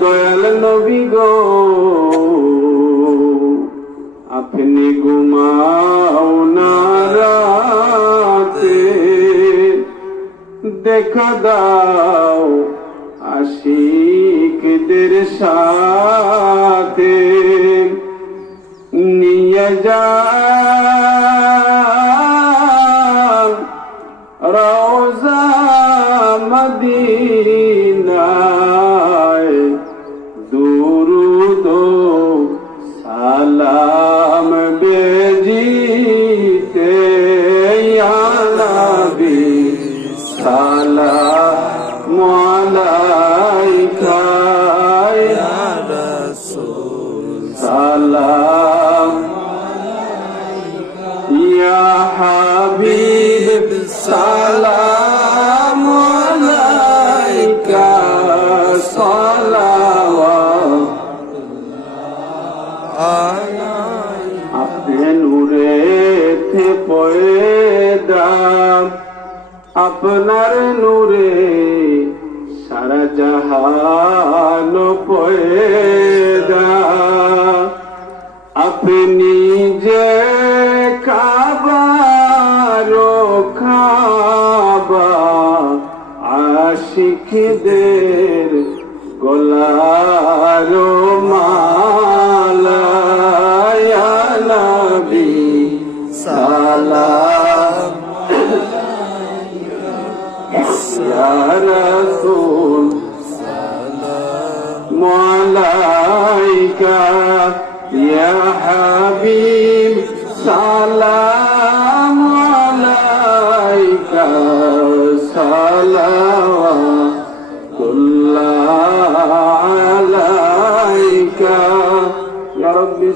দয়াল নবী গো আপনি ঘুমাও না রাতে, দেখা দাও আশিকদের সাথে, নিয়ে যাও রওজা মদিনায়, দুরুদ সালাম বেজিতে ইয়া নবী সালাম আলাইকা ইয়া রাসূল সালাম ইয়া হাবিব সালাম আলাইকা আপনি নূরে থে পয়দা, আপনার নূরে সারা জাহান পয়দা, আপনি যে কাবার খাবা আশিকদের গলার মালা, ইয়া নবী সালাম ইয়া রাসূল সালাম আলাইকা ইয়া হাবিব সালাম আলাইকা সালাওয়াতুল্লাহ আলাইকা ইয়া রাব্বি।